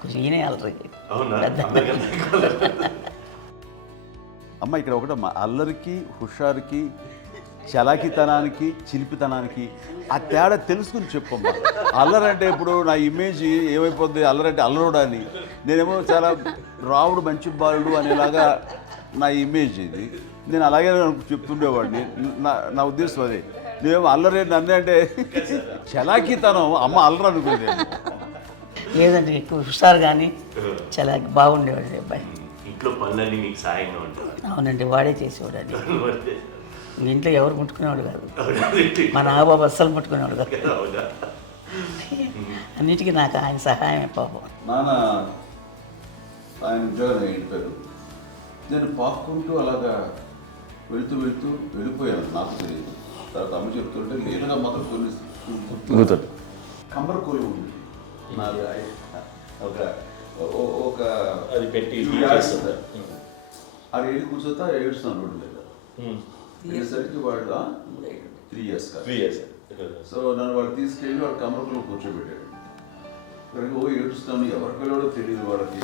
కొంచెం ఈయనే అల్లరి. అమ్మ ఇక్కడ ఒకటమ్మా, అల్లరికి హుషారుకి చలాకితనానికి చిలిపితనానికి ఆ తేడా తెలుసుకుని చెప్పమ్మా. అల్లరంటే ఇప్పుడు నా ఇమేజ్ ఏమైపోద్ది, అల్లరంటే అల్లరుడు అని, నేనేమో చాలా రావుడు మంచి బాలుడు అనేలాగా నా ఇమేజ్ ఇది. నేను అలాగే చెప్తుండేవాడిని. నా ఉద్దేశం అదే. నేనేమో అల్లరి నన్ను అంటే చలాకితనం, అమ్మ అల్లరు అనుకునేది. లేదండి, ఎక్కువ హుషారు కానీ చాలా బాగుండేవాడు అబ్బాయి. ఇంట్లో పనులన్నీ మీకు సాయంగా ఉంటాయి? అవునండి, వాడే చేసేవాడు. అది ఇంట్లో ఎవరు ముట్టుకునేవాడు కాదు, మా నాగబాబు అస్సలు ముట్టుకునేవాడు కాదు. అన్నిటికీ నాకు ఆయన సహాయమే పాపం. నాన్న ఆయన ఉద్యోగం వెళ్ళిపోయారు. నేను పాక్కుంటూ అలాగా వెళుతూ వెళ్ళిపోయాను, నాకు తెలియదు. తర్వాత అమ్మ చెప్తుంటే లేదుగా మాత్రం కొన్ని కమ్మర కోలు ఉంది నాది. ఒక అది పెట్టి అది ఏది కూర్చోతా ఏడుస్తున్నాను రోడ్డు మీద. వెళ్ళేసరికి వాళ్ళు 3 years సో నన్ను వాళ్ళు తీసుకెళ్ళి వాడు కమ్మరకులో కూర్చోబెట్టాడు. ఇక్కడికి ఏడుస్తున్నాను, ఎవరికి వెళ్ళాడో తెలియదు వాళ్ళకి.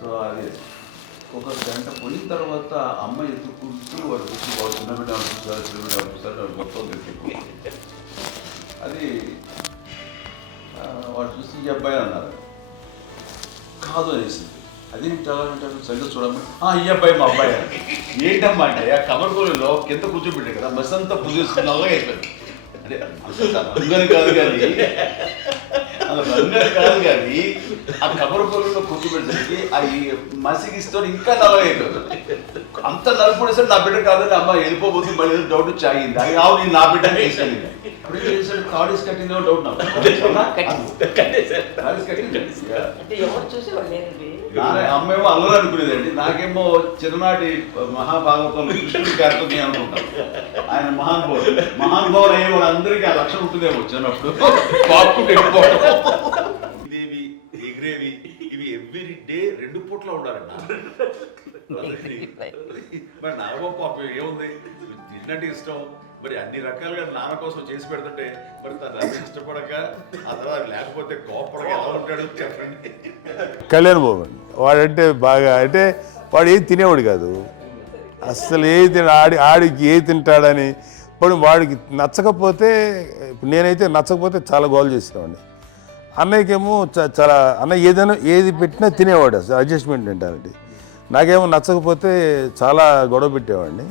సో అది ఒక గంట పోయిన తర్వాత అమ్మ ఎత్తుకుంటూ వాడు కూర్చో, వాడు చిన్నబిడ్డ అనిపిస్తారు, చిన్నబిడ్డ అనిపిస్తారు, వాడు మొత్తం తెచ్చుకో. అది వాడు చూసి ఈ అబ్బాయి అన్నారు. కాదు అనేసింది. అది చాలా అంటారు, సరిగ్గా చూడమ్మా, ఈ అబ్బాయి మా అబ్బాయి అని. ఏంటమ్మా అంటే ఆ కమర్గోళంలో కింద కూర్చోబెట్టాడు కదా, బస్ అంతా పుజేసుకుని అలాగే అయిపోయింది. అంటే రంగని కాదు కానీ, అలా రంగని కాదు కానీ ఆ కమర్గోళంలో కూర్చోబెట్టడానికి అవి మసిగిస్తూ ఇంకా నల్లగా అయిపోయింది. అంత నలుపుడేసరి నా బిడ్డ కాదని అమ్మ వెళ్ళిపోబోతుంది, మళ్ళీ డౌట్ వచ్చి ఆగింది. అది ఆవు నేను నా బిడ్డని తీసుకెళ్ళింది. అప్పుడు ఏం చేశాడు, కాలేజ్ కట్టిందో డౌట్ నాకు. అమ్మేమో అల్లరు అనుకునేదండి, నాకేమో చిన్ననాటి మహాభాగవతంలో కృష్ణుడి క్యారెక్టర్ అనుకుంటాను. ఆయన మహానుభావులు అయ్యే వాళ్ళందరికీ ఆ లక్షణం ఉంటుందేమో చిన్నప్పుడు. ఇదేవి ఎగిరేవి ఇవి ఎవ్రీ డే 2 పూట్ల ఉండాలండి. మరి నాగబాబు పాపం ఏముంది, తిన్నట్టు ఇష్టం, మరి అన్ని రకాలుగా నాన్న కోసం చేసి పెడుతుంటే మరి తను అది ఇష్టపడక ఆ తర్వాత లేకపోతే కోపడక ఎలా ఉంటాడు చెప్పండి. కళ్యాణ్ బాబు అండి, వాడంటే బాగా, అంటే వాడు ఏది తినేవాడు కాదు అస్సలు. ఆడికి ఏ తింటాడని, ఇప్పుడు వాడికి నచ్చకపోతే, ఇప్పుడు నేనైతే నచ్చకపోతే చాలా గోల్ చేసేవాడిని. అన్నయ్యకేమో చాలా, అన్నయ్య ఏది పెట్టినా తినేవాడు, అసలు అడ్జస్ట్మెంట్ మెంటాలిటీ. నాకేమో నచ్చకపోతే చాలా గొడవ పెట్టేవాడిని.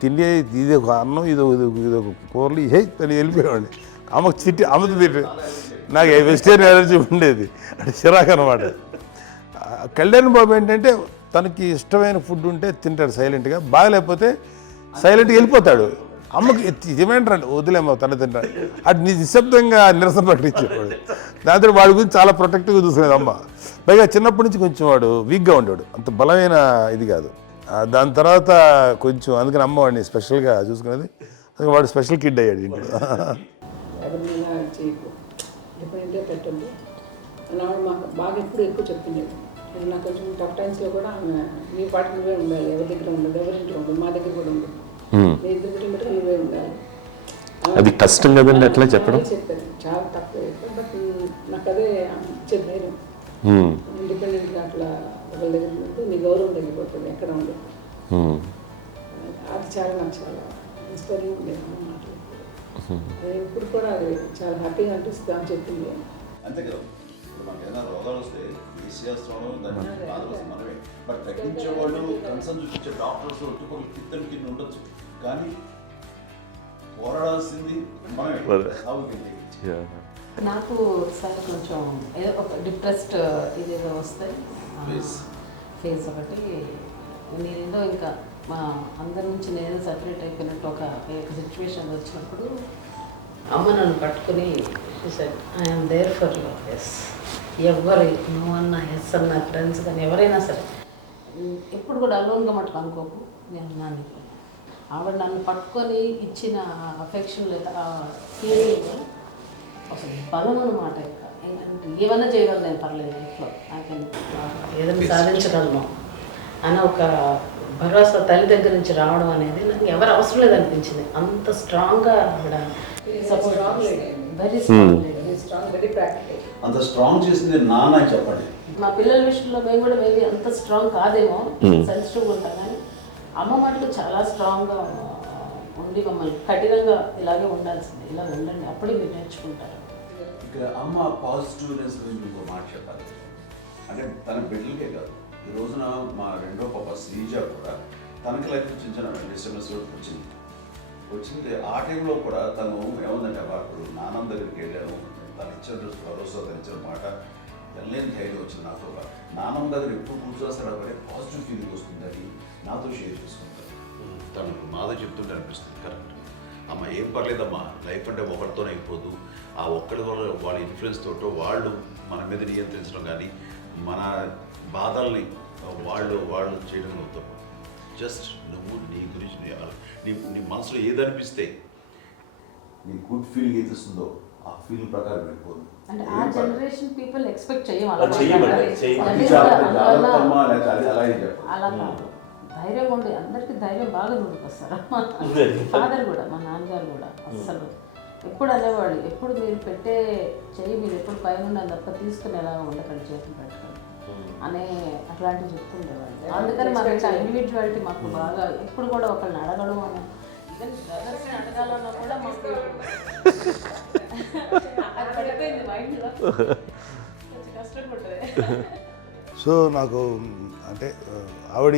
తిండి ఇది ఒక అన్నం, ఇది ఒక కూరలు అని వెళ్ళిపోయేవాడిని. అమ్మకు అమ్మతో తిట్టి నాకు వెజిటేరియన్ ఎలర్జీ ఉండేది, అంటే చిరాకు అనమాట. కళ్యాణ్ బాబు ఏంటంటే తనకి ఇష్టమైన ఫుడ్ ఉంటే తింటాడు సైలెంట్గా, బాగలేకపోతే సైలెంట్గా వెళ్ళిపోతాడు. అమ్మకి ఏమంటారండి, వదిలేమో తన తింటాడు, అటు నిశ్శబ్దంగా నిరసన ప్రకటించేవాడు. దాంతో వాడి గురించి చాలా ప్రొటెక్టివ్గా చూసుకునేది అమ్మ. పైగా చిన్నప్పటి నుంచి కొంచెం వాడు వీక్గా ఉండేవాడు, అంత బలమైన ఇది కాదు. దాని తర్వాత కొంచెం అందుకని అమ్మ వాడిని స్పెషల్గా చూసుకునేది. వాడు స్పెషల్ కిడ్ అయ్యాడు ఇంట్లో. పెట్టండి మాకు బాగా ఎప్పుడు ఎక్కువ చెప్తుండేది. నాకు కొంచెం టఫ్ టైమ్స్లో కూడా ఆమె నీ పాటు నువ్వే ఉండాలి, ఎవరి దగ్గర ఉండదు, ఎవరింట్లో ఉండదు, మా దగ్గర కూడా ఉండదు, నీ ఇద్దరు బట్టి నువ్వే ఉండాలి. అది కష్టం కదండి అట్లా చెప్పడం. చెప్పేది చాలా తక్కువ, బట్ నాకు అదే ఇచ్చే ధైర్యం. ఇండిపెండెంట్గా అట్లా ఒకరి దగ్గర ఉంటే నీ గౌరవం తగ్గిపోతుంది, ఎక్కడ ఉండదు. అది చాలా నాకు చాలా ఇన్స్పైరింగ్ ఉండేది మాట్లాడుతుంది. ఇప్పుడు కూడా అది చాలా హ్యాపీగా అనిపిస్తుంది అని చెప్పింది. అంతే కదా, ఇప్పుడు మనకి ఏదైనా రోగాలు వస్తే వేసేస్తాం, దాన్ని బాధపడుతుంది మనమే. బట్ తగ్గించే వాళ్ళు, కన్సర్న్ చూపించే డాక్టర్స్ ఒట్టుకోలు కింద కింద ఉండొచ్చు, కానీ పోరాడాల్సింది మనమే. నాకు సార్ కొంచెం ఏదో ఒక డిప్రెస్డ్ ఇదేదో వస్తే ఫేస్ ఒకటి, నేనేదో ఇంకా మా అందరి నుంచి నేను సపరేట్ అయిపోయినట్టు ఒక సిచ్యువేషన్ వచ్చినప్పుడు అమ్మ నన్ను పట్టుకుని I'm there for your yes. ఎవరు నువ్వు అన్న ఎస్ అన్న ఫ్రెండ్స్ కానీ ఎవరైనా సరే ఎప్పుడు కూడా అలోన్గా మటుకు అనుకోకు, నేను నాన్న. ఆవిడ నన్ను పట్టుకొని ఇచ్చిన అఫెక్షన్ లేదా ఫీలింగ్ అసలు బలం అన్నమాట. ఏంటంటే ఏమన్నా చేయగలను నేను, పర్లేదు లైఫ్లో నాకేం ఏదైనా సాధించగలను అని ఒక భరోసా తల్లి దగ్గర నుంచి రావడం అనేది నాకు ఎవరు అవసరం లేదనిపించింది. అంత స్ట్రాంగ్గా ఆవిడ support, very strong. Strong, very practical. అంత స్ట్రాంగ్ చేసింది నాన్న అని చెప్పండి. మా పిల్లల విషయంలో మేము కూడా మేబీ అంత స్ట్రాంగ్ కాదేమో, సెన్సిటివ్గా ఉంటాం, కానీ అమ్మ మటుకు చాలా స్ట్రాంగ్గా ఉండి మమ్మల్ని కఠినంగా ఇలాగే ఉండాల్సింది, ఇలా ఉండండి అప్పుడే మీరు నేర్చుకుంటారు. ఇక్కడ అమ్మ పాజిటివ్నెస్ గురించి ఇంకో మాట చెప్పాలి. అంటే తన బిడ్డలకే కాదు, ఈ రోజున మా రెండో పాప శ్రీజ కూడా తనకి లైఫ్ చిన్న డిస్టర్బెన్స్ వచ్చింది. ఆ టైంలో కూడా తను ఏముందంటే అప్పుడు నాన్నమ్మ దగ్గరికి వెళ్ళాను, తను ఇచ్చిన భరోసా, తను ఇచ్చిన మాట వెళ్ళలేని ధైర్యం వచ్చింది నాకు. నాన్నమ్మ దగ్గర ఎప్పుడు కూర్చోస్తాడు అప్పుడే పాజిటివ్ ఫీలింగ్ వస్తుందని నాతో షేర్ చేసుకుంటాను. తను మాతో చెప్తుంటే అనిపిస్తుంది కరెక్ట్, అమ్మ ఏం పర్లేదమ్మా, లైఫ్ అంటే ఒకరితోనే అయిపోదు, ఆ ఒక్కడి వల్ల వాళ్ళ ఇన్ఫ్లుయెన్స్ తోటో వాళ్ళు మన మీద నియంత్రించడం కానీ మన బాధల్ని వాళ్ళు చేయడం అవుతాం. జస్ట్ నువ్వు నీ గురించి నీ మనసులో ఏదనిపిస్తే నీ గుడ్ ఫీలింగ్ ఏది వస్తుందో ఆ ఫీలింగ్ ప్రకారం వెళ్ళిపోదు. అంటే ఆ జనరేషన్ పీపుల్ ఎక్స్పెక్ట్ అలా కాదు, ధైర్యం ఉండి అందరికీ ధైర్యం బాగా ముందుకొస్తారు. ఫాదర్ కూడా, మా నాన్నగారు కూడా అస్సలు ఎప్పుడు అనేవాళ్ళు, ఎప్పుడు మీరు పెట్టే చెయ్యి మీరు ఎప్పుడు పైన ఉన్నది తప్ప తీసుకుని ఎలా ఉండకండి, చేతులు పెట్టుకోండి అనే అట్లాంటివి చెప్తుండేవాళ్ళు. అందుకని మాకు ఇట్లా ఇండివిజువాలిటీ మాకు బాగా, ఎప్పుడు కూడా ఒకళ్ళని అడగడం అని, ఈవెన్ బ్రదర్స్ని అడగాలన్నా కూడా మాకు అది పడిపోయింది మైండ్లో, కొంచెం కష్టపడ్డది. సో నాకు అంటే ఆవిడ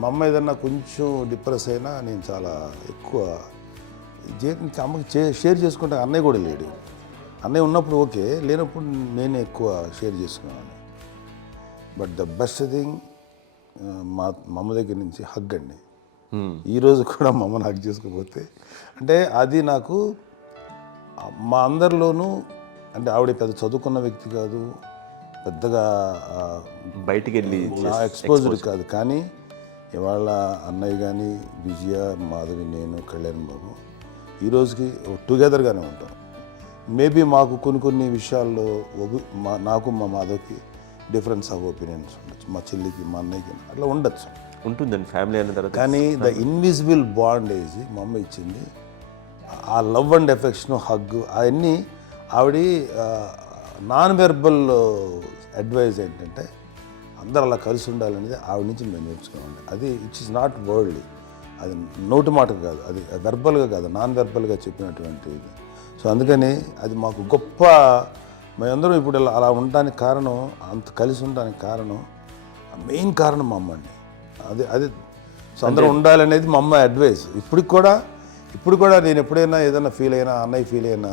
మా అమ్మ ఏదన్నా కొంచెం డిప్రెస్ అయినా నేను చాలా ఎక్కువ అమ్మకి షేర్ చేసుకుంటే, అన్నయ్య కూడా లేడు. అన్నయ్య ఉన్నప్పుడు ఓకే, లేనప్పుడు నేనే ఎక్కువ షేర్ చేసుకున్నాను. బట్ ద బెస్ట్ థింగ్ మా అమ్మ దగ్గర నుంచి హగ్ అండి. ఈరోజు కూడా మా అమ్మని హగ్ చేసుకోకపోతే అంటే అది నాకు మా అందరిలోనూ, అంటే ఆవిడ పెద్ద చదువుకున్న వ్యక్తి కాదు, పెద్దగా బయటికి వెళ్ళి ఎక్స్పోజ్డ్ కాదు, కానీ ఇవాళ అన్నయ్య కానీ విజయ, మాధవి, నేను, కళ్యాణ్ బాబు ఈ రోజుకి టుగెదర్గానే ఉంటాం. మేబీ మాకు కొన్ని విషయాల్లో నాకు మా మాధవ్కి డిఫరెన్స్ ఆఫ్ ఒపీనియన్స్ ఉండొచ్చు, మా చెల్లికి మా అన్నయ్యకి అట్లా ఉండొచ్చు, ఉంటుందండి ఫ్యామిలీ అన్న తర్వాత. కానీ ద ఇన్విజిబుల్ బాండేజ్ మా అమ్మ ఇచ్చింది, ఆ లవ్ అండ్ ఎఫెక్షన్, హగ్, అవన్నీ ఆవిడ నాన్ వెర్బల్ అడ్వైజ్ ఏంటంటే అందరూ అలా కలిసి ఉండాలనేది ఆవిడ నుంచి మేము నేర్చుకున్నాం. అది ఇట్స్ ఇస్ నాట్ వర్డ్లీ, అది నోటి మాట కాదు, అది వెర్బల్గా కాదు, నాన్ వెర్బల్గా చెప్పినటువంటి ఇది. సో అందుకని అది మాకు గొప్ప, మేమందరం ఇప్పుడు అలా ఉండడానికి కారణం, అంత కలిసి ఉండడానికి కారణం, మెయిన్ కారణం మా అమ్మ అండి. అది సో అందరూ ఉండాలనేది మా అమ్మ అడ్వైస్. ఇప్పుడు కూడా నేను ఎప్పుడైనా ఏదైనా ఫీల్ అయినా, అన్నయ్య ఫీల్ అయినా,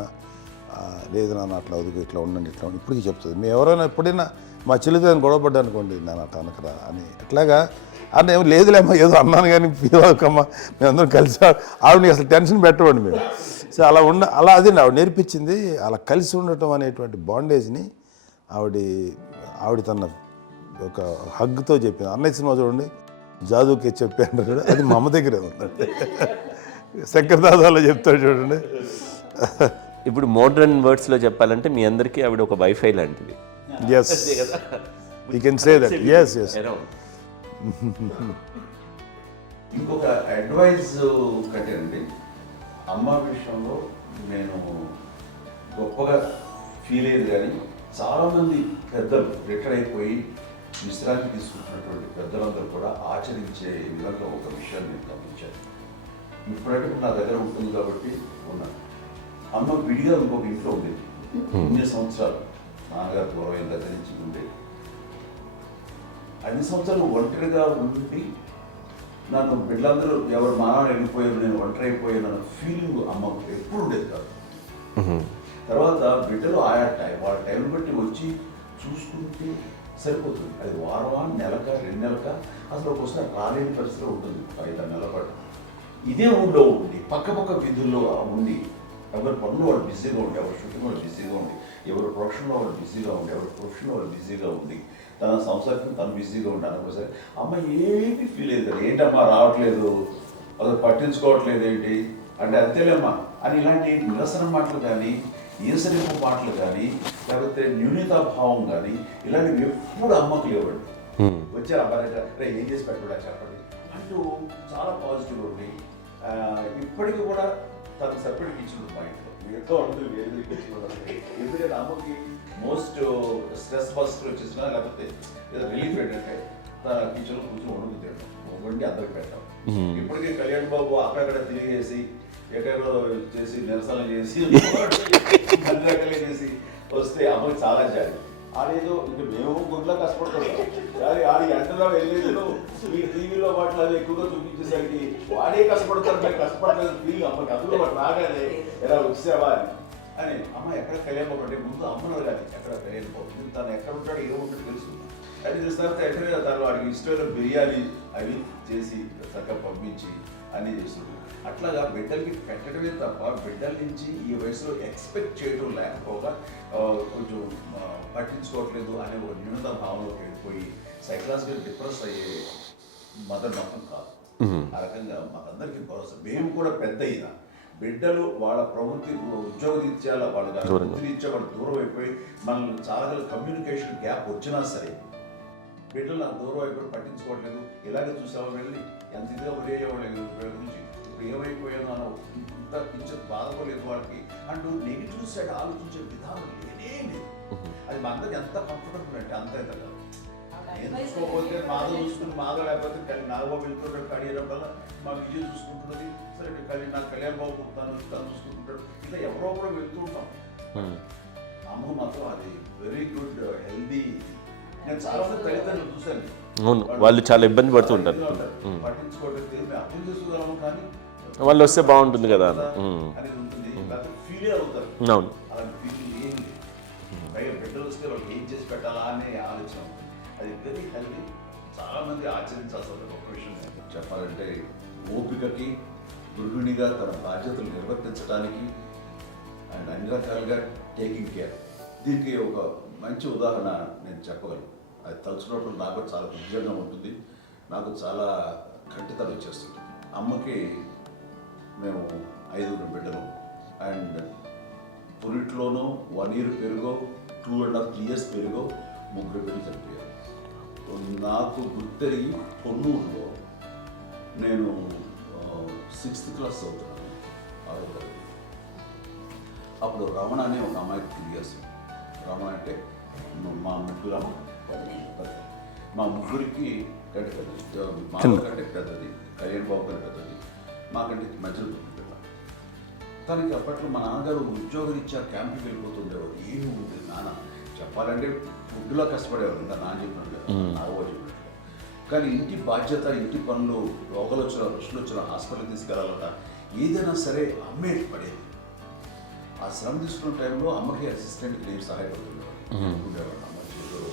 లేదు నాన్న అట్లా వదుకు, ఇట్లా ఉండండి, ఇట్లా ఉండి, ఇప్పటికీ చెప్తుంది. మేము ఎవరైనా ఎప్పుడైనా మా చెల్లితో గొడవపడ్డా అనుకోండి, నేను అట్లా అనకరా అని, ఎట్లాగా అన్న ఏమో లేదులేమ్మా, ఏదో అన్నాను కానీ ఫీల్ అవ్వకమ్మా, మేమందరం కలిసి ఆవిడని అసలు టెన్షన్ పెట్టవండి మేము. సో అలా అది ఆవిడ నేర్పించింది. అలా కలిసి ఉండటం అనేటువంటి బాండేజ్ని ఆవిడ తన ఒక హగ్తో చెప్పింది. అన్నయ్య సినిమా చూడండి, జాదూకే చెప్పాను కూడా, అది మా అమ్మ దగ్గరే ఉందండి. శంకర్దాదాలో చెప్తాడు చూడండి. ఇప్పుడు మోడ్రన్ వర్డ్స్లో చెప్పాలంటే మీ అందరికీ ఆవిడ ఒక వైఫై లాంటిది. Yes, you can say that. Yes. ఇంకొక అడ్వైజ్ కట్టేనండి, అమ్మ విషయంలో నేను గొప్పగా ఫీల్ అయ్యేది, కానీ చాలామంది పెద్దలు రిటైర్ అయిపోయి విశ్రాంతి తీసుకుంటున్నటువంటి పెద్దలందరూ కూడా ఆచరించే విధంగా ఒక విషయాన్ని నేను గమనించాను. ఇప్పుడంటే నా దగ్గర ఉంటుంది కాబట్టి ఉన్నాను. అమ్మ విడిగా ఇంకొక ఇంట్లో ఉండేది, 9 సంవత్సరాలు నాన్నగారు పూర్వం దగ్గర నుంచి ఉండేది. 5 సంవత్సరాలు ఒంటరిగా ఉండి నన్ను బిడ్డలందరూ ఎవరు మానవ వెళ్ళిపోయారు, నేను ఒంటరి అయిపోయాను అన్న ఫీలింగ్ అమ్మకు ఎప్పుడు ఉండేది కాదు. తర్వాత బిడ్డలు ఆయా వాళ్ళ టైం బట్టి వచ్చి చూసుకుంటే సరిపోతుంది. అది వారమా, నెలక, 2 నెలక, అసలు ఒకసారి రాలేని పరిస్థితిలో ఉంటుంది. 5-6 నెలల పాటు ఇదే ఊళ్ళో ఉండి, పక్క వీధుల్లో ఉండి, ఎవరి పనులు వాళ్ళు బిజీగా ఉండి, ఎవరి షూటింగ్ వాళ్ళు బిజీగా ఉండి, ఎవరి ప్రొఫెషన్లో వాళ్ళు బిజీగా ఉండి, ఎవరి ప్రొఫెషన్లో వాళ్ళు బిజీగా ఉండి, తన సంసారం తను బిజీగా ఉంటాను. ఒకసారి అమ్మ ఏమీ ఫీల్ అయ్యేది, ఏంటమ్మా రావట్లేదు, అసలు పట్టించుకోవట్లేదు ఏంటి అంటే, అంతేలేమ్మా అని ఇలాంటి నిరసన మాటలు కానీ, ఈసరింపు మాటలు కానీ, లేకపోతే న్యూనతాభావం కానీ ఇలాంటివి ఎప్పుడు అమ్మకు లేవండి. వచ్చారు అబ్బాయి ఏం చేసి పెట్టడా చెప్పండి అంటూ చాలా పాజిటివ్గా ఉన్నాయి. ఇప్పటికీ కూడా తను సపరేట్గా ఇచ్చిన మా ఇంట్లో మీతో ఉంటుంది ఎందుకంటే అమ్మకి మోస్ట్ స్ట్రెస్ బస్టర్ వచ్చేసినా లేకపోతే ఏదో రిలీఫ్ ఏంటంటే తన కిచెన్లో కూర్చొని వండుకుతాడు వండి అందరికి పెట్టాం. ఇప్పటికీ కళ్యాణ్ బాబు అక్కడక్కడ తిరిగేసి ఎక్కడో చేసి నిరసన చేసి అన్ని రకాలుగా చేసి వస్తే అమ్మకి చాలా జాలి. ఆడేదో ఇంక మేము గుడ్లా కష్టపడుతున్నాం కానీ ఆడి ఎంతలో వెళ్ళేదో మీ టీవీలో వాటిలో అది ఎక్కువగా చూపించేసరికి వాడే కష్టపడతారు మేము కష్టపడలేదు ఫీల్ అమ్మకి అందులో వాడు రాగానే ఎలా వచ్చావా అని అమ్మ ఎక్కడ కళ్యాణ్ బాబు అంటే ముందు అమ్మలో కానీ ఎక్కడ కళ్యాణ్ బాబు తను ఎక్కడ ఉంటాడో ఏ ఉంటాడో తెలుసు అది తెలిసిన తర్వాత ఎక్కడ తను వాడికి ఇష్టమైన బిర్యానీ అవి చేసి చక్కగా పంపించి అన్నీ చేస్తుంది. అట్లాగా బిడ్డలకి పెట్టడమే తప్ప బిడ్డల నుంచి ఈ వయసులో ఎక్స్పెక్ట్ చేయడం లేకపోగా కొంచెం పట్టించుకోవట్లేదు అనే ఒక న్యూనత భావంలోకి వెళ్ళిపోయి సైకలాజికల్ డిప్రెస్ అయ్యే మదర్ మాత్రం కాదు. ఆ రకంగా మాకందరికీ భరోసా. మేము కూడా పెద్ద అయినా బిడ్డలు వాళ్ళ ప్రవృత్తి ఉద్యోగరీత్యాల వాళ్ళ వృత్తిరీత్యా వాళ్ళు దూరం అయిపోయి మనల్ని చాలా కమ్యూనికేషన్ గ్యాప్ వచ్చినా సరే బిడ్డలు నాకు దూరం అయిపోయి పట్టించుకోవట్లేదు. ఇలాగే చూసావా వెళ్ళి ఎంత ఇదిగా వదిలేయేవాళ్ళు వీళ్ళ గురించి ఇప్పుడు ఏమైపోయానో అని ఇంత కించెం బాధపడలేదు వాళ్ళకి అంటూ నెగిటివ్ సైడ్ ఆలోచించే విధానం లేనే లేదు. అది మా అందరికి ఎంత కంఫర్టబుల్ అంటే అంత అయితే కాదు. ఎందుకోకపోతే మాధ చూసుకుని మాధ లేకపోతే నాగబాబు వెళ్తుంటాడు కడియడం వల్ల మా విజయ్ చూసుకుంటున్నది సరే నాకు కళ్యాణ్ బాబు తను చూసుకుంటుంటాడు. ఇట్లా ఎవరో కూడా వెళ్తూ ఉంటాం. అమ్మ మాత్రం అది వెరీ గుడ్ హెల్దీ. నేను చాలా మంది తల్లిదండ్రులు చూశాను అవును వాళ్ళు చాలా ఇబ్బంది పడుతూ ఉంటారు. పట్టించుకోవట్లేదు అర్థం చేసుకోగలము కానీ వాళ్ళు వస్తే బాగుంటుంది కదా అనేది ఉంటుంది. ఫీల్ అవుతారు అవును అలాంటి ఫీలింగ్ ఏం లేదు. పైగా బిడ్డలు వస్తే వాళ్ళకి ఏం చేసి పెట్టాలా అనే ఆలోచన ఉంటుంది. అది వెరీ హెల్దీ. చాలా మంది ఆచరించాల్సిన ఒక విషయం చెప్పాలంటే ఓపికకి గృహిణిగా తన బాధ్యతలు నిర్వర్తించడానికి అండ్ అన్ని రకాలుగా టేకింగ్ కేర్ దీనికి ఒక మంచి ఉదాహరణ నేను చెప్పగలను. అది తలుచుకున్నప్పుడు నాకు చాలా ఉద్యోగంగా ఉంటుంది. నాకు చాలా ఖండితలు వచ్చేస్తుంది. అమ్మకి మేము 5 బిడ్డలు అండ్ పురిట్లోనూ 1 year పెరుగో 2.5 years పెరుగో 3 బిడ్డలు చనిపోయారు. నాకు గుర్తెరిగి పొన్నూరులో నేను 6th class చదువుతున్నాను 6వ తరగతి. అప్పుడు రమణ అనే ఒక అమ్మాయికి 2 years. రమణ అంటే మా ముగ్గురు మా ముగ్గురికి కంటే పెద్దది, మా కంటే పెద్దది, కళ్యాణ్ బాబు కంటే పెద్దది, మాకంటే మధ్యలో పిల్ల. తనకి అప్పట్లో మా నాన్నగారు ఉద్యోగరీత్యా క్యాంప్కి వెళ్ళిపోతుండేవారు. ఏమి ఉంటుంది నాన్న చెప్పాలంటే ఫుడ్లో కష్టపడేవారు. ఇంకా నాన్న చెప్పినట్టు కదా నాగో చెప్పినట్టు. కానీ ఇంటి బాధ్యత ఇంటి పనులు రోగాలు వచ్చిన రుచులు వచ్చిన హాస్పిటల్కి తీసుకెళ్ళాలన్నా ఏదైనా సరే అమ్మే పడేది. ఆ శ్రమ తీసుకున్న టైంలో అమ్మకి అసిస్టెంట్కి నేను సహాయపడుతుండేవాడు. అమ్మ చేతులు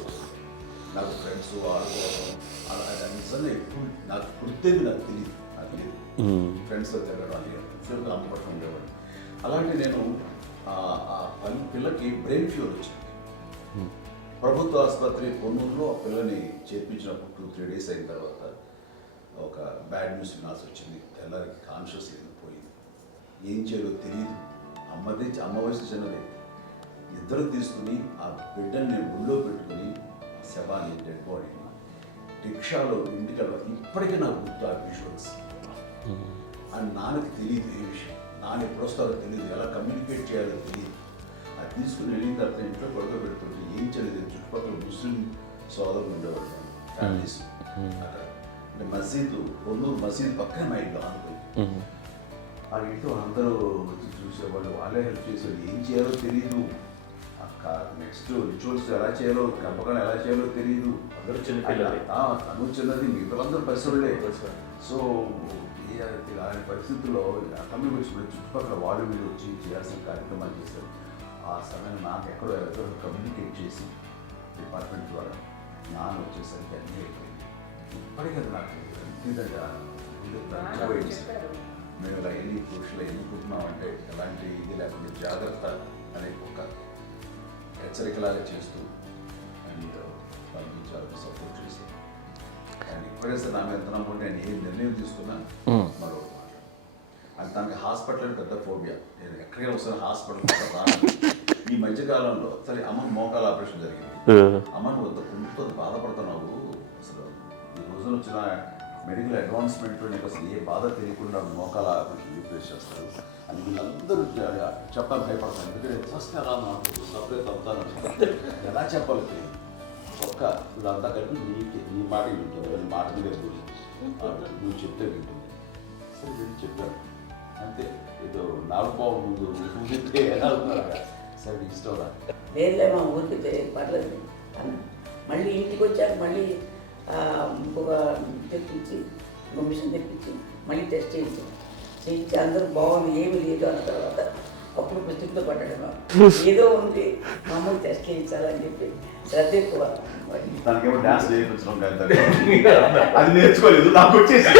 నాకు ఫ్రెండ్స్ ఆడుకోవడం అలా నిజంగా ఎప్పుడు నాకు గుర్తేది నాకు తెలియదు. నాకు తెలియదు ఫ్రెండ్స్తో తిరగడం అది ఫ్రెండ్స్ అమ్మ పట్ల ఉండేవాడు. అలాంటి నేను ఆ పిల్లకి బ్రెయిన్ ఫ్యూర్ వచ్చింది. ప్రభుత్వ ఆసుపత్రి పొన్నూరులో ఆ పిల్లని చేర్పించినప్పుడు 2-3 days అయిన తర్వాత ఒక బ్యాడ్ న్యూస్ వినాల్సి వచ్చింది. తెల్లారికి కాన్షియస్ లేదు, పోయింది. ఏం చేయాలో తెలియదు. అమ్మ వయసు చిన్నదే. ఇద్దరు తీసుకుని ఆ బిడ్డని నేను ఒళ్ళో పెట్టుకుని శవాన్ని డెడ్ బాడీని రిక్షాలో ఇంటికి ఇప్పటికీ నాకు గుర్తు ఆ విజువల్స్. అని నాన్నకి తెలియదు ఏ విషయం. నాన్న ఎప్పుడు వస్తారో తెలియదు, ఎలా కమ్యూనికేట్ చేయాలో తెలియదు. అది తీసుకుని వెళ్ళిన తర్వాత ఇంట్లో పడుకోబెడుతుంటే ఏం చేయలేదు. చుట్టుపక్కల ముస్లిం సోదరులు ఉండేవాళ్ళు ఫ్యామిలీస్ అక్కడ. అంటే మసీదు పొన్నూరు మసీదు పక్కన మా ఇంట్లో అనుకుని ఆ ఇంట్లో అందరూ వచ్చి చూసేవాళ్ళు, వాళ్ళే హెల్ప్ చేసేవాళ్ళు. ఏం చేయాలో తెలియదు. నెక్స్ట్ రిచువల్స్ ఎలా చేయాలో కంపకాలు ఎలా చేయాలో తెలియదు. అందరూ చిన్నపిల్లలే. తను చిన్నది మిగతాలందరూ పరిసరులే. సో అలాంటి పరిస్థితుల్లో కమ్మి వచ్చినప్పుడు చుట్టుపక్కల వాళ్ళు మీరు వచ్చి చేయాల్సిన కార్యక్రమాలు చేశారు. ఆ సమయం నాకు ఎక్కడో కమ్యూనికేట్ చేసి డిపార్ట్మెంట్ ద్వారా నాన్న వచ్చేసరికి అన్నీ అయిపోయింది. ఇప్పటికీ అది నాకు మేము ఇలా ఎన్ని పురుషులు ఎన్నుకుంటున్నామంటే ఎలాంటి ఇది లేకుండా జాగ్రత్త అనే ఒక హెచ్చరికలాగా చేస్తూ అండ్ పంపించాలని సపోర్ట్ చేశాను. అండ్ ఇప్పుడైతే నా మీద నమ్ముకుంటే నేను ఏ నిర్ణయం తీసుకున్నా మరొక మాట అది తనకి హాస్పిటల్ పెద్ద ఫోబియా. నేను ఎక్కడికి వస్తాను హాస్పిటల్. ఈ మధ్యకాలంలో సరే అమ్మ మోకాల ఆపరేషన్ జరిగింది. అమ్మ నువ్వు కుంటుతో బాధపడుతున్నావు, అసలు ఈ రోజున వచ్చిన మెడికల్ అడ్వాన్స్మెంట్లో నీకు అసలు ఏ బాధ తెలియకుండా మోకాల రీప్లేస్ చేస్తారు అని వీళ్ళందరూ చెప్పాలి భయపడతాను. ఎందుకంటే ఫస్ట్ ఎలా నాకు సపరేట్ అవుతాను ఎలా చెప్పాలి తెలియదు. ఒక్క వీళ్ళంతా కలిపి నీ మాట వింటుంది, వీళ్ళ మాట మీద కూర్చు నువ్వు చెప్తే వింటుంది. సరే వీళ్ళు చెప్పాను అంతే, ఏదో నాలుగు ముందు చెప్తే ఎలా ఉన్నారా సరే ఇష్టం రా లేదులే మా ఊరికి పర్లేదు అన్న. మళ్ళీ ఇంటికి వచ్చాక మళ్ళీ ఇంకొక తెప్పించి మిషన్ తెప్పించి మళ్ళీ టెస్ట్ చేయించి అందరూ బాగుంది ఏమి లేదు అన్న తర్వాత అప్పుడు పుస్తకంతో పడ్డాడు. ఏదో ఉంది మామూలు టెస్ట్ చేయించాలని చెప్పి శ్రద్ధ ఎక్కువ. దానికేమో డాన్స్ చేయించడం కానీ అది నేర్చుకోలేదు. నాకు వచ్చేసి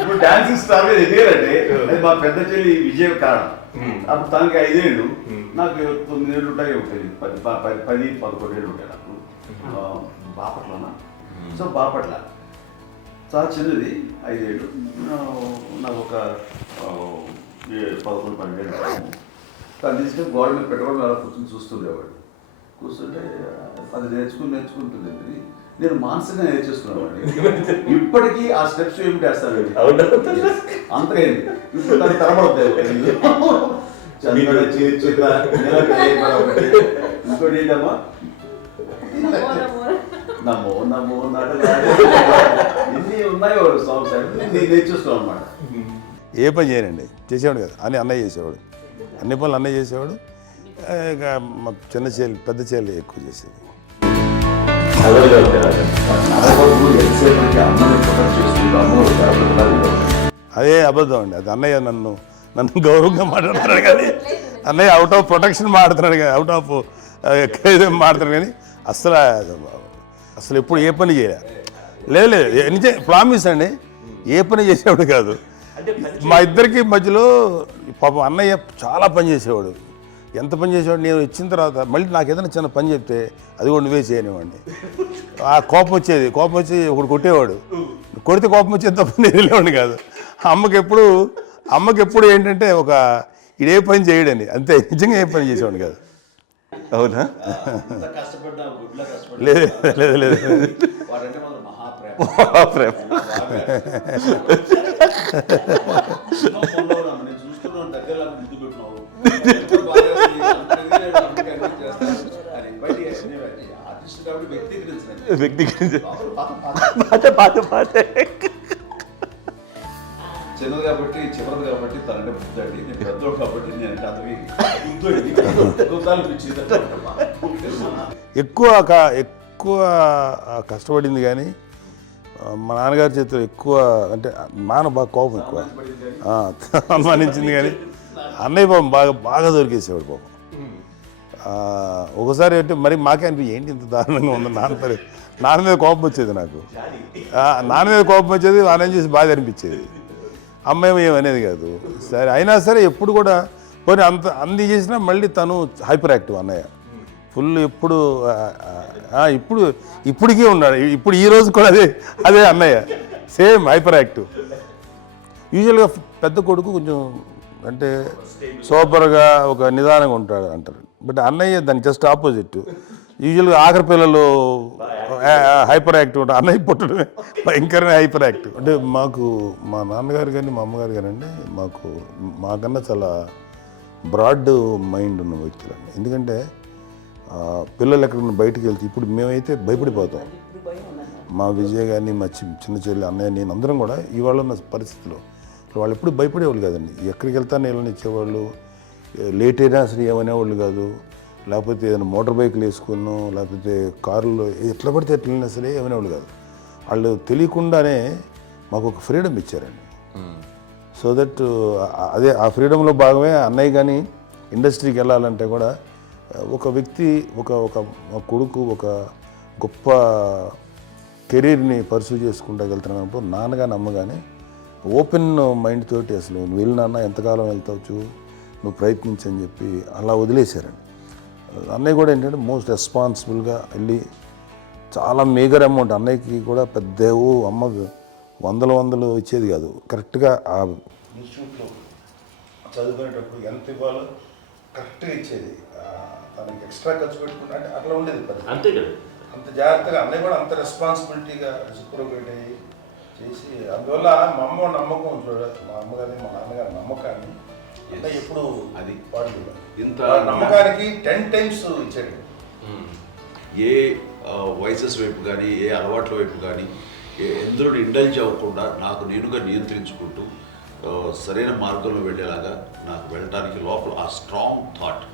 ఇప్పుడు డాన్స్ స్టార్ ఎదిగారంటే అది మా పెద్ద చెల్లి విజయ కారణం. అప్పుడు తనకి 5 ఏళ్ళు, నాకు 9 ఏళ్ళు ఉంటాయి, ఉంటుంది 10-11 ఏళ్ళు ఉంటాయి నాకు. బాపట్లనా? సో బాపట్ల చాలా చిన్నది, 5 ఏళ్ళు. నాకు ఒక 11-12 ఏళ్ళు. తను తీసుకొని గోడ మీద పెట్టుకోవడం అలా కూర్చొని చూస్తుండేవాడు. కూర్చుంటే అది నేర్చుకుంటుంది. నేను మానసికంగా నేర్చేసుకున్నాను. ఇప్పటికీ ఆ స్టెప్స్ ఏమిటి వేస్తాను అంతగా ఇప్పుడు దాన్ని తరబడతాయి. ఇంకోటి ఏంటమ్మా నమో నమో ఎన్ని ఉన్నాయో సాంగ్స్ నేను నేర్చేస్తున్నాను అనమాట. ఏ పని చేయనండి, చేసేవాడు కదా అని అన్నయ్య చేసేవాడు, అన్ని పనులు అన్నయ్య చేసేవాడు. ఇక మా చిన్న చెల్లి పెద్ద చెల్లి ఎక్కువ చేసేది. అదే అబద్ధం అండి, అది అన్నయ్య నన్ను గౌరవంగా మాట్లాడుతున్నాడు కానీ అన్నయ్య అవుట్ ఆఫ్ ప్రొటెక్షన్ మాట్లాడుతున్నాడు కానీ అవుట్ ఆఫ్ మాట్లాడుతున్నాడు కానీ అసలు ఎప్పుడు ఏ పని చేయలే. లేదు ప్రామిస్ అండి, ఏ పని చేసేవాడు కాదు. మా ఇద్దరికి మధ్యలో పాపం అన్నయ్య చాలా పని చేసేవాడు. ఎంత పని చేసేవాడు, నేను ఇచ్చిన తర్వాత మళ్ళీ నాకు ఏదైనా చిన్న పని చెప్తే అది కూడా నువ్వే చేయనివ్వండి. ఆ కోపం వచ్చి ఒకడు కొట్టేవాడు, కొడితే కోపం వచ్చేది తప్ప నేను వెళ్ళేవాడిని కాదు. అమ్మకి ఎప్పుడు ఏంటంటే ఒక ఇదే పని చేయడని, అంతే. నిజంగా ఏ పని చేసేవాడిని కాదు. అవునా? లేదు మహాప్రేమ. చిన్నది కాబట్టి చివరిది కాబట్టి తనంటే బుద్ధండి, నేను పెద్దోడు కాబట్టి నేను ఎక్కువ కష్టపడింది కానీ మా నాన్నగారి చేతిలో ఎక్కువ అంటే నాన్న బాగా కోపం ఎక్కువ అనుమానించింది కానీ అన్నయ్య పాపం బాగా దొరికేసేవాడు పాపం. ఒకసారి అంటే మరి మాకే అనిపి ఏంటి ఇంత దారుణంగా ఉంది నాన్న మీద కోపం వచ్చేది నాకు. నాన్న మీద కోపం వచ్చేది, వానం చేసి బాధ అనిపించేది. అమ్మాయి ఏమనేది కాదు. సరే అయినా సరే ఎప్పుడు కూడా పోనీ అన్ని చేసినా మళ్ళీ తను హైపర్ యాక్టివ్ అన్నయ్య ఫుల్. ఇప్పటికీ ఉన్నాడు, ఇప్పుడు ఈ రోజు కూడా అదే అన్నయ్య సేమ్ హైపర్ యాక్టివ్. యూజువల్గా పెద్ద కొడుకు కొంచెం అంటే సూపర్గా ఒక నిదానంగా ఉంటాడు అంటారు, బట్ అన్నయ్య దానికి జస్ట్ ఆపోజిట్. యూజువల్గా ఆఖరి పిల్లలు హైపర్ యాక్టివ్ ఉంటారు, అన్నయ్య పుట్టడమే భయంకరమైన హైపర్ యాక్టివ్. అంటే మాకు మా నాన్నగారు కానీ మా అమ్మగారు కానండి మాకన్నా చాలా బ్రాడ్ మైండ్ ఉన్న వ్యక్తులండి. ఎందుకంటే పిల్లలు ఎక్కడన్నా బయటకు వెళ్తే ఇప్పుడు మేమైతే భయపడిపోతాం. మా విజయ్ కానీ మా చిన్న చెల్లి అన్నయ్య నేను అందరం కూడా ఇవాళ ఉన్న పరిస్థితిలో వాళ్ళు ఎప్పుడు భయపడేవాళ్ళు కాదండి. ఎక్కడికి వెళ్తాను వీళ్ళని ఇచ్చేవాళ్ళు, లేట్ అయినా అసలు ఏమనేవాళ్ళు కాదు. లేకపోతే ఏదైనా మోటార్ బైక్లు వేసుకున్నాం, లేకపోతే కారులో ఎట్లా పడితే ఎట్లయినా సరే ఏమనేవాళ్ళు కాదు. వాళ్ళు తెలియకుండానే మాకు ఒక ఫ్రీడమ్ ఇచ్చారండి. సో దట్ అదే ఆ ఫ్రీడంలో భాగమే అన్నయ్య కానీ ఇండస్ట్రీకి వెళ్ళాలంటే కూడా ఒక వ్యక్తి ఒక కొడుకు ఒక గొప్ప కెరీర్ని పర్సూ చేసుకుంటూ వెళ్తున్నప్పుడు నాన్నగాని అమ్మగానే ఓపెన్ మైండ్ తోటి అసలు నువ్వు వెళ్ళినా ఎంతకాలం వెళ్తావచ్చు, నువ్వు ప్రయత్నించని చెప్పి అలా వదిలేశారండి. అన్నయ్య కూడా ఏంటంటే మోస్ట్ రెస్పాన్సిబుల్గా వెళ్ళి చాలా మేజర్ అమౌంట్ అన్నయ్యకి కూడా పెద్ద అమ్మకు వందలు ఇచ్చేది కాదు. కరెక్ట్గా ఆ ఇన్స్టిట్యూట్లో చదువుకునేటప్పుడు ఎంత ఇవ్వాలో కరెక్ట్గా ఇచ్చేది. తనకి ఎక్స్ట్రా ఖర్చు పెట్టుకుంటే అంటే అట్లా ఉండేది. అంతే కదా, అంత జాగ్రత్తగా అన్నయ్య కూడా అంత రెస్పాన్సిబిలిటీగా రెసిప్రోకేట్ అయ్యి చేసి అందువల్ల మా అమ్మ నమ్మకం చూడాలి, మా అమ్మగారి మా నాన్నగారి నమ్మకాన్ని అంటే ఎప్పుడు అది వాడు ఇంత నమ్మకానికి 10 times ఇచ్చాడు. ఏ వయసెస్ వైపు కానీ ఏ అలవాట్ల వైపు కానీ ఎందులో ఇండల్జ్ అవ్వకుండా నాకు నేనుగా నియంత్రించుకుంటూ సరైన మార్గంలో వెళ్ళేలాగా నాకు వెళ్ళడానికి లోపల ఆ స్ట్రాంగ్ థాట్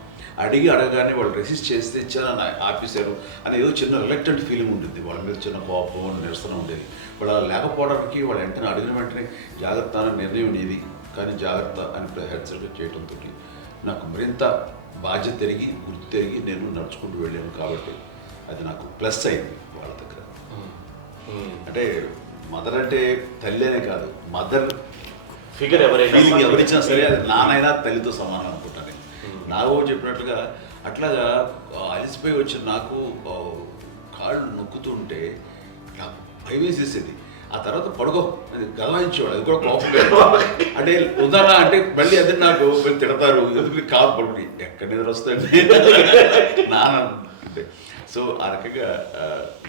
అడగగానే వాళ్ళు రెసిస్ట్ చేస్తే ఇచ్చాను ఆపేశారు అని ఏదో చిన్న రిలక్టెంట్ ఫీలింగ్ ఉంటుంది, వాళ్ళ మీద చిన్న కోపం నిరసన ఉండేది. వాళ్ళు అలా లేకపోవడానికి వాళ్ళు వెంటనే అడిగిన వెంటనే జాగ్రత్త అనే నిర్ణయం నీది కానీ జాగ్రత్త అని హెచ్చరిక చేయడంతో నాకు మరింత బాధ్యత తిరిగి గుర్తు తిరిగి నేను నడుచుకుంటూ వెళ్ళాను. కాబట్టి అది నాకు ప్లస్ అయింది వాళ్ళ దగ్గర. అంటే మదర్ అంటే తల్లి అనే కాదు, మదర్ ఫిగర్ ఫీలింగ్ ఎవరిచ్చినా సరే అది నానైనా తల్లితో సమానం అనుకుంటాను. నాకు చెప్పినట్లుగా అట్లాగా అలసిపోయి వచ్చిన నాకు కాళ్ళు నొక్కుతుంటే నాకు భయం వేసేసేది. ఆ తర్వాత పడుకో గలవాయించేవాడు, అది కూడా కోపం. అంటే ఉదాహరణ అంటే మళ్ళీ అదే నాకు తిడతారు, ఎందుకు కాదు పడుకుని ఎక్కడ నిద్ర వస్తాయండి నాన్న అంటే. సో ఆ రకంగా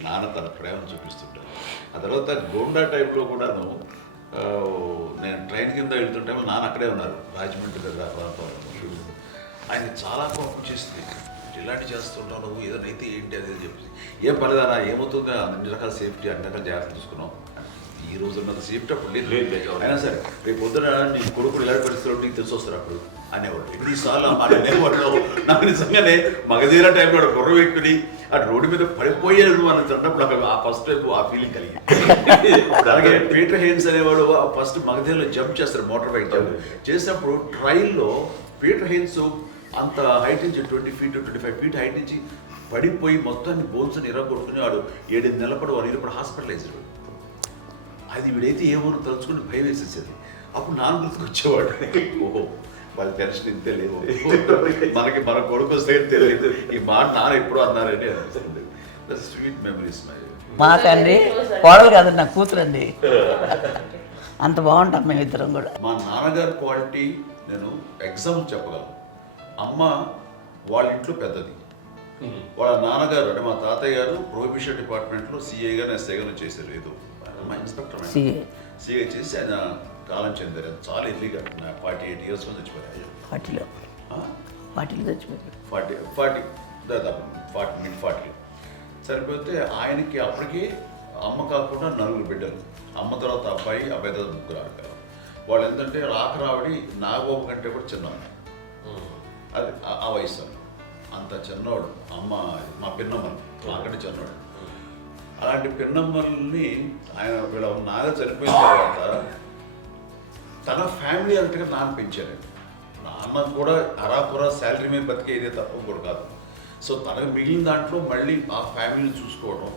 నాన్న తన ప్రేమను చూపిస్తుంటాను. ఆ తర్వాత గోండా టైంలో కూడాను నేను ట్రైన్ కింద వెళ్తుంటే నాన్న అక్కడే ఉన్నారు, రాజమండ్రి దగ్గర ప్రాంతంలో. ఆయన చాలా కోపం చేస్తుంది, ఇలాంటి చేస్తుంటావు నువ్వు, ఏదైనా అయితే ఏంటి అది చెప్పి. ఏం పర్లేదా ఏమవుతుందో అన్ని రకాల సేఫ్టీ అన్ని రకాల జాగ్రత్త తీసుకున్నాం. ఈ రోజు ఉన్నంత సేఫ్టీ అప్పుడు లేదు. అయినా సరే రేపు పొద్దున నీ కొడుకులు ఇలాంటి పరిస్థితులు నీకు తెలిసి వస్తారు అప్పుడు అనేవాడు. ఎన్నిసార్లు ఆ మాట అనేవాడు. నాకు నిజంగానే మగధీర టైంలో గుర్ర వ్యక్తుని అటు రోడ్డు మీద పడిపోయాడు అని అన్నప్పుడు నాకు ఆ ఫస్ట్ టైం ఆ ఫీలింగ్ కలిగింది. అలాగే పీటర్ హెయిన్స్ అనేవాడు ఫస్ట్ మగధీరలో జంప్ చేస్తారు, మోటార్ బైక్ జంప్ చేసినప్పుడు ట్రైల్లో పీటర్ హెయిన్స్ అంత హైట్ నుంచి 20 feet 25 feet హైట్ నుంచి పడిపోయి మొత్తాన్ని బోన్స్ని ఇరగొట్టుకుని వాడు 7 నెలల పాటు వాడు ఇప్పుడు హాస్పిటలైజ్డ్. అది వీడైతే ఏమో తలుచుకుని భయం వేసేసేది. అప్పుడు నాన్న గుర్తుకు వచ్చేవాడు, ఓహో వాళ్ళ టెన్షన్ ఇంతే లేవు, మనకి మన కొడుకు వస్తే తెలియదు ఈ మాట నాన్న ఎప్పుడూ అన్నారని అనిపిస్తుంది. స్వీట్ మెమరీస్ మా తండ్రి కోడలు కాదు నా కూతురండి, అంత బాగుంటాం మేమిద్దరం కూడా. మా నాన్నగారి క్వాలిటీ నేను ఎగ్జాంపుల్ చెప్పగలను. అమ్మ వాళ్ళ ఇంట్లో పెద్దది, వాళ్ళ నాన్నగారు అంటే మా తాతయ్య గారు ప్రొహిబిషన్ డిపార్ట్మెంట్లో సిఐగానే ఎస్ఐగానే చేశారు. ఏదో మా ఇన్స్పెక్టర్ సిఐ చేసి ఆయన కాలం చెందారు. చాలా ఎర్లీగా 48 years చచ్చిపోయారు. 40 చచ్చిపోయారు. 40 దాదాపు 40 సరిపోతే ఆయనకి అప్పటికి అమ్మ కాకుండా 4 బిడ్డలు. అమ్మ తర్వాత అబ్బాయి తర్వాత 3 ఆడపిల్లలు. వాళ్ళు ఏంటంటే రాకరావిడి నాగబాబు కంటే కూడా చిన్నమ్మ, అది ఆ వయసు అంత చిన్నవాడు. అమ్మ మా పిన్నమ్మని నాకంటే చిన్నవాడు. అలాంటి పిన్నమ్మల్ని ఆయన వీళ్ళ నాగ చనిపోయిన తర్వాత తన ఫ్యామిలీ అంతగా నాన్న పెంచారు. నాన్న కూడా అరాపురా శాలరీ మీద బతికేదే తప్ప కూడా కాదు. సో తనకు మిగిలిన దాంట్లో మళ్ళీ ఆ ఫ్యామిలీని చూసుకోవడం,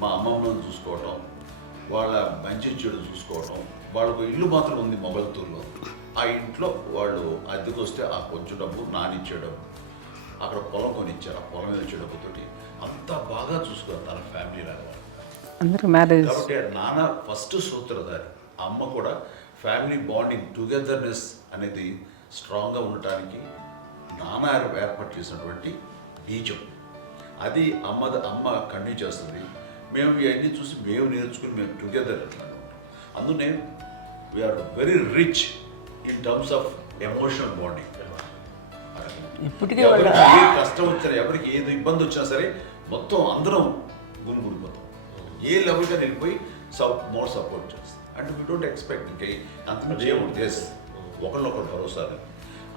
మా అమ్మమ్మని చూసుకోవడం, వాళ్ళ మంచి చెడు చూసుకోవడం. వాళ్ళకు ఇల్లు మాత్రం ఉంది మొగల్తూరులో. ఆ ఇంట్లో వాళ్ళు అద్దెకు వస్తే ఆ కొంచెం డబ్బు నానిచ్చే డబ్బు, అక్కడ పొలం కొనిచ్చారు, ఆ పొలం మీద ఇచ్చే డబ్బుతోటి అంతా బాగా చూసుకోరు తన ఫ్యామిలీ లాగా. కాబట్టి నాన్న ఫస్ట్ సూత్రధారి, అమ్మ కూడా ఫ్యామిలీ బాండింగ్ టుగెదర్నెస్ అనేది స్ట్రాంగ్గా ఉండటానికి నాన్న ఏర్పాటు చేసినటువంటి బీజం. అది అమ్మ కంటిన్యూ చేస్తుంది. మేము ఇవన్నీ చూసి మేము నేర్చుకుని మేము టుగెదర్ అట్లాగా ఉంటాం. అందునే we're very rich in terms of emotional bonding. ఇప్పటికే ఏ కష్టం వచ్చినా ఎవరికి ఏది ఇబ్బంది వచ్చినా సరే మొత్తం అందరం గురిపోతాం. ఏ లెవెల్గా వెళ్ళిపోయి మోర్ సపోర్ట్ చేస్తాం. అండ్ వీ డోంట్ ఎక్స్పెక్ట్ ఇంకా అంతమంది ఏముంటుంది ఒకరినొకరు భరోసా.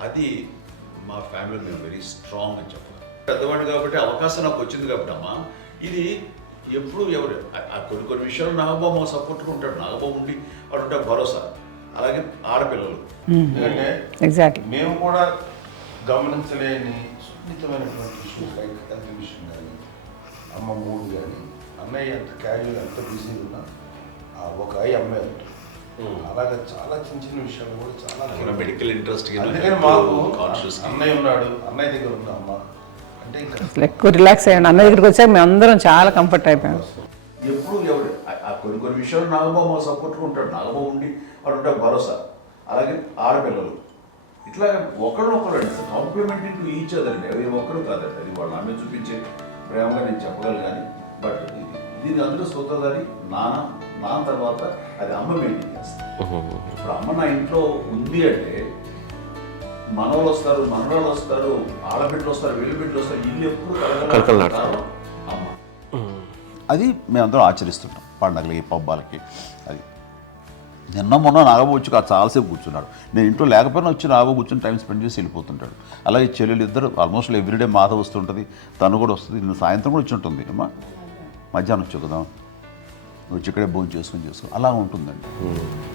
అది మా ఫ్యామిలీ మేము వెరీ స్ట్రాంగ్ అని చెప్పాలి. పెద్దవాడు కాబట్టి అవకాశం నాకు వచ్చింది కాబట్టి అమ్మ ఇది ఎప్పుడు ఎవరు కొన్ని విషయాలు నాగబాబు సపోర్ట్గా ఉంటాడు. నాగబాబు ఉండి వాడు ఉంటాడు భరోసా. అలాగే ఆడపిల్లలు ఎందుకంటే మేము కూడా గమనించలేని సున్నితమైనటువంటి ఇష్యూస్ లైక్ హెల్త్ విషయం కానీ, అమ్మ మూడు కానీ, అన్నయ్య ఎంత క్యాజువల్ ఎంత బిజీగా ఉన్నా ఒక అమ్మాయి ఉంటుంది. అలాగే చాలా చిన్న చిన్న విషయాలు కూడా చాలా మెడికల్ ఇంట్రెస్ట్. అందుకని మాకు అన్నయ్య ఉన్నాడు, అన్నయ్య దగ్గర ఉన్న అమ్మ అంటే ఇంకా ఎక్కువ రిలాక్స్ అయ్యాను. అన్న దగ్గరికి వచ్చాక మేము అందరం చాలా కంఫర్ట్ అయిపోయాం. ఎప్పుడు ఎవరు కొన్ని విషయాలు నాగబాబు సపోర్ట్గా ఉంటాడు. నాగబాబు ఉండి వాడు ఉంటాడు భరోసా. అలాగే ఆడపిల్లలు ఇట్లా ఒకళ్ళొకరు కాంప్లిమెంటింగ్ టు ఈచ్ అదర్ అండి. అవి ఒక్కరు కాదండి, అది వాళ్ళ నాన్న చూపించే ప్రేమగా నేను చెప్పగలను. కానీ బట్ ఇది దీని అందరూ సూత్రధారి నాన్న తర్వాత అది అమ్మ మెయింటైన్ చేస్తుంది. ఇప్పుడు అమ్మ నా ఇంట్లో ఉంది అంటే మనవాళ్ళు వస్తారు, మనవాళ్ళు వస్తారు, ఆడబిడ్డలు వస్తారు, వీళ్ళబిడ్డలు వస్తారు, ఇల్లు ఎప్పుడు కలకలాడుతారు. అమ్మ అది మేమందరం ఆచరిస్తుంటాం పండగలకి, పబ్బాలకి. అది నిన్న మొన్న నాగబాబు వచ్చి చాలాసేపు కూర్చున్నాడు. నేను ఇంట్లో లేకపోయినా వచ్చి నాగబాబు కూర్చొని టైం స్పెండ్ చేసి వెళ్ళిపోతుంటాడు. అలాగే చెల్లెలు ఇద్దరు ఆల్మోస్ట్ ఎవ్రీడే మాత వస్తుంటుంది, తను కూడా వస్తుంది. నిన్న సాయంత్రం కూడా వచ్చి ఉంటుంది. అమ్మా మధ్యాహ్నం వచ్చి కదా వచ్చి ఇక్కడే భోజనం చేసుకో అలా ఉంటుందండి.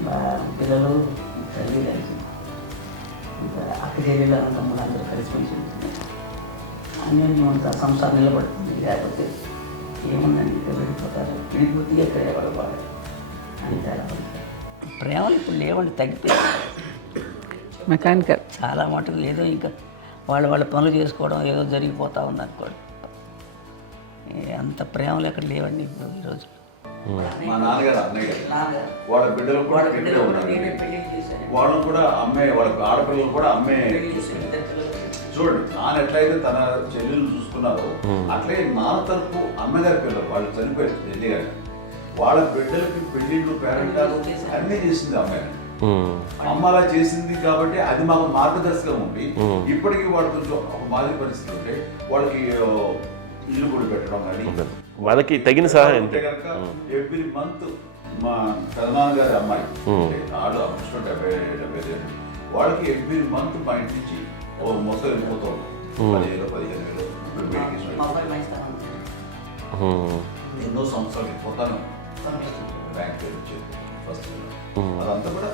మా పిల్లలు తల్లి కలిసి అక్క చెల్లెలు తమ్ముడు అందరూ కలిసిమెలిసి ఉంటుంది. అన్యోన్యం సంసారం నిలబడుతుంది. లేకపోతే ఏముందండి విడిపోతారు, విడిపోతే ఎక్కడే పడవాలి అని తేడా. ప్రేమలు ఇప్పుడు లేవండి, తగ్గిపోయాయి. మెకానికల్ చాలా మటుకు ఏదో ఇంకా వాళ్ళ పనులు చేసుకోవడం ఏదో జరిగిపోతూ ఉంది అనుకోండి. అంత ప్రేమలు ఎక్కడ లేవండి ఇప్పుడు ఈరోజు. మా నాన్నగారు అన్నయ్య గారు వాళ్ళ బిడ్డలు కూడా ఇక్కడే ఉన్నారు. వాళ్ళని కూడా అమ్మే, వాళ్ళ ఆడపిల్లలు కూడా అమ్మే. చూడండి నాన్న ఎట్లయితే తన చెల్లెలు చూసుకున్నారో అట్లే నాన్న తరపు అమ్మగారి పిల్లలు వాళ్ళు చనిపోయారు చెల్లి గారు. వాళ్ళ బిడ్డలకి పెళ్లిళ్ళు, పేరెంటాలు అన్నీ చేసింది అమ్మాయి. అమ్మ అలా చేసింది కాబట్టి అది మాకు మార్గదర్శకం ఉంది. ఇప్పటికీ వాళ్ళు కొంచెం ఒక మాదిరి పరిస్థితి ఉంటే వాళ్ళకి ఇల్లు కూడా పెట్టడం కానీ వాళ్ళకి తగిన సహాయం ఎవ్రీ మంత్ మా పెదనాన్నగారి అమ్మాయి ఆడు అప్పుడు 70 వాళ్ళకి ఎవ్రీ మంత్ మా ఇంటి నుంచి మొత్తం వెళ్ళిపోతాం 10,000-15,000 ఎన్నో సంవత్సరాలు వెళ్ళిపోతాను. బ్యాంక్ పేరు వచ్చేది ఫస్ట్ అదంతా కూడా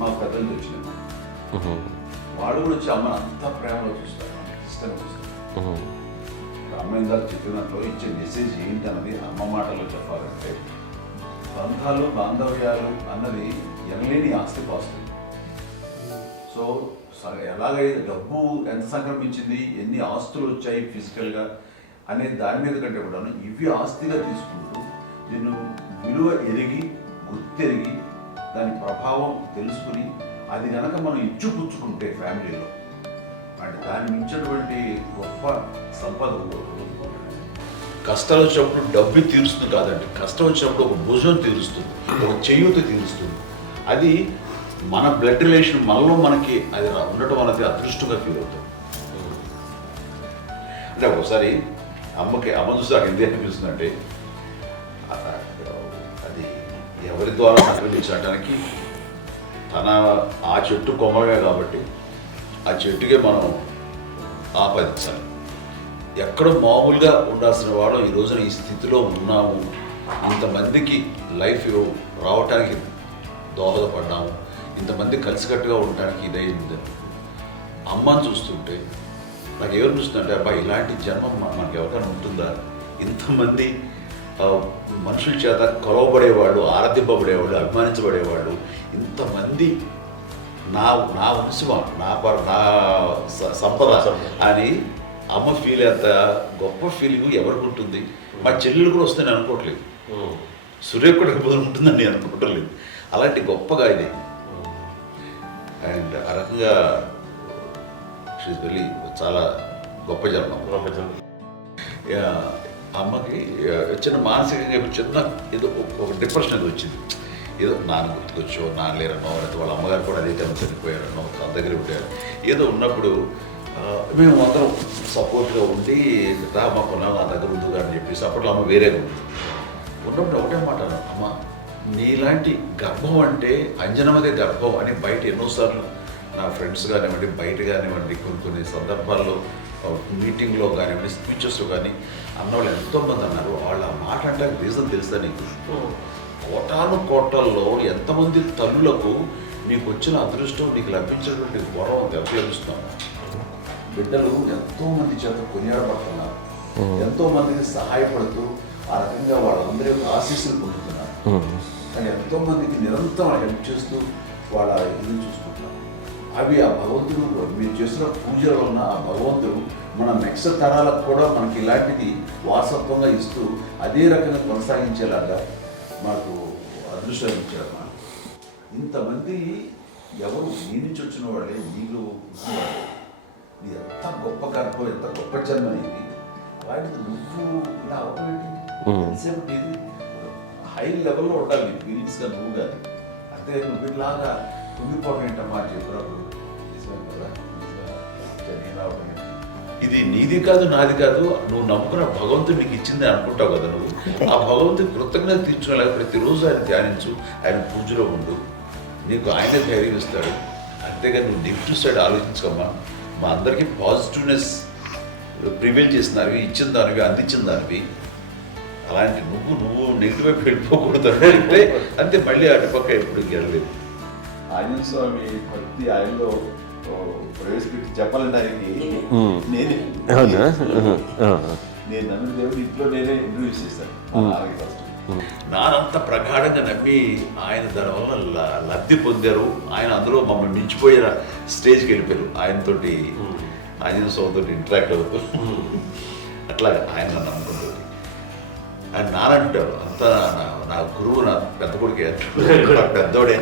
మా పెద్దలు వచ్చింది. వాళ్ళు కూడా వచ్చి అమ్మని అంతా ప్రేమలో చూస్తారు, ఇష్టంగా చూస్తారు. అమ్మ ఇందాక చెప్పినట్లు ఇచ్చే మెసేజ్ ఏంటన్నది అమ్మ మాటలో చెప్పాలంటే బంధాలు, బాంధవ్యాలు అన్నది ఎనలేని ఆస్తిపాస్తులు. సో ఎలాగైతే డబ్బు ఎంత సంక్రమించింది, ఎన్ని ఆస్తులు వచ్చాయి ఫిజికల్గా అనే దాని మీద కంటే కూడా ఇవి ఆస్తిగా తీసుకుంటూ దీన్ని విలువ ఎరిగి, గుర్తెరిగి, దాని ప్రభావం తెలుసుకుని అది కనుక మనం ఇచ్చుపుచ్చుకుంటే ఫ్యామిలీలో అంటే దాన్ని మించినటువంటి గొప్ప సంపద. కష్టాలు వచ్చినప్పుడు డబ్బు తీరుస్తుంది కాదండి, కష్టం వచ్చినప్పుడు ఒక భుజం తీరుస్తుంది, ఒక చేయూత తీరుస్తుంది. అది మన బ్లడ్ రిలేషన్ మనలో మనకి అది ఉండటం అనేది అదృష్టంగా ఫీల్ అవుతాం. అంటే ఒకసారి అమ్మ చూసి నాకు ఎందుకు అనిపిస్తుందంటే అది ఎవరి ద్వారా సంక్రమించడానికి తన ఆ చెట్టు కొమ్మలమే కాబట్టి ఆ చెట్టుకే మనం ఆపాదించాలి. ఎక్కడో మామూలుగా ఉండాల్సిన వాడు ఈ రోజున ఈ స్థితిలో ఉన్నాము, ఇంతమందికి లైఫ్ రావటానికి దోహదపడ్డాము, ఇంతమంది కలిసికట్టుగా ఉండటానికి ఇదైంది. అమ్మని చూస్తుంటే నాకు ఎవరు చూస్తుందంటే అబ్బా ఇలాంటి జన్మం మనకు ఎవరికైనా ఉంటుందా? ఇంతమంది మనుషుల చేత కొలవబడేవాళ్ళు, ఆరాధింపబడేవాళ్ళు, అభిమానించబడేవాళ్ళు, ఇంతమంది నా వంశమా, నా సంపద అని అమ్మ ఫీల్ అంత గొప్ప ఫీలింగ్ ఎవరికి ఉంటుంది? మా చెల్లెలు కూడా వస్తే నేను అనుకోవట్లేదు, సూర్య కూడా ఉంటుందని నేను అనుకోవట్లేదు. అలాంటి గొప్పగా ఇది. అండ్ ఆ రకంగా షీస్ వెరీ చాలా గొప్ప జన్మ. అమ్మకి చిన్న మానసికంగా చిన్న ఏదో ఒక డిప్రెషన్ అది వచ్చింది. ఏదో నాన్న గుర్తుకొచ్చో, నాన్న లేరనో, లేకపోతే వాళ్ళ అమ్మగారు కూడా అదే టైం చనిపోయారనో, తన దగ్గర ఉంటారు ఏదో ఉన్నప్పుడు మేము అందరం సపోర్ట్గా ఉండి మా కొన్నాళ్ళు నా దగ్గర ఉందిగా అని చెప్పేసి అప్పట్లో అమ్మ వేరేగా ఉంది. ఉన్నప్పుడు ఒకటే మాట అమ్మ నీలాంటి గర్భం అంటే అంజనమదే గర్భం అని బయట ఎన్నోసార్లు నా ఫ్రెండ్స్ కానివ్వండి, బయట కానివ్వండి, కొన్ని సందర్భాల్లో మీటింగ్లో కానివ్వండి, స్పీచెస్లో కానీ అన్నవాళ్ళు ఎంతోమంది అన్నారు. వాళ్ళ మాట అంటే రీజన్ తెలుసా నీకు? కోటాల్లో ఎంతమంది తల్లులకు నీకు వచ్చిన అదృష్టం, నీకు లభించినటువంటి గౌరవం ఎవరు లభిస్తున్నావు? బిడ్డలు ఎంతోమంది చేత కొనియాడబడుతున్నారు, ఎంతోమందికి సహాయపడుతూ ఆ రకంగా వాళ్ళందరి యొక్క ఆశీస్సులు పొందుతున్నారు. కానీ ఎంతోమందికి నిరంతరం హెల్ప్ చేస్తూ వాళ్ళ ఇది చూసుకుంటున్నారు. అవి ఆ భగవంతుడు మీరు చేస్తున్న పూజలో ఉన్న ఆ భగవంతుడు మన నెక్స్ట్ తరాలకు కూడా మనకి ఇలాంటిది వారసత్వంగా ఇస్తూ అదే రకంగా కొనసాగించేలాగా మనకు అదృష్టం ఇచ్చారు. ఇంతమంది ఎవరు నీ నుంచి వచ్చిన వాళ్ళే, నీళ్ళు ఎంత గొప్ప గర్భం, ఎంత గొప్ప జన్మ నీది. వాటికి నువ్వు ఇలా అవటం ఏంటి? ఎంతసేపు నీది హై లెవెల్లో ఉండాలి నీ ఫీలింగ్స్గా నువ్వు కాదు. అంతే నువ్వు ఇలాగా కుంగిపోవడం ఏంటమ్మా చెప్పినప్పుడు నిజమే కదా, నేను రావడం ఏంటి? ఇది నీది కాదు నాది కాదు, నువ్వు నమ్ముకున్న భగవంతుడు నీకు ఇచ్చింది అనుకుంటావు కదా నువ్వు. ఆ భగవంతుడి కృతజ్ఞత తీర్చుకోలేక ప్రతిరోజు ఆయన ధ్యానించు, ఆయన పూజలో ఉండు, నీకు ఆయనే ధైర్యం ఇస్తాడు. అంతేగా నువ్వు నెగిటివ్ సైడ్ ఆలోచించుకోమ్మా. మా అందరికీ పాజిటివ్నెస్ ప్రివెంట్ చేసిన దానివి, ఇచ్చిన దానివి, అందించిన దానివి. అలాంటి నువ్వు నెగిటివ్ వైపు వెళ్ళిపోకూడదు అంటే అంతే, మళ్ళీ అటుపక్క ఎప్పుడు గెలలేదు. ఆంజనేయ స్వామి భక్తి ఆయనలో ప్రవేశపెట్టి చెప్పాలంటే ఆయనకి నేనే అవునా? నేను నమ్మిన దేవుడు ఇంట్లో నేనే ఇంట్రడ్యూస్ చేశాను. నానంత ప్రగాఢంగా నమ్మి ఆయన దానివల్ల లబ్ధి పొందారు. ఆయన అందులో మమ్మల్ని మించిపోయిన స్టేజ్కి వెళ్ళిపోయారు. ఆయనతోటి ఆంజనేయ స్వామితో ఇంటరాక్ట్ అవుతూ అట్లా ఆయన నమ్ముకుంటుంది. ఆయన నానంటారు అంతా నా గురువు, నా పెద్ద కొడుకు పెద్దోడే.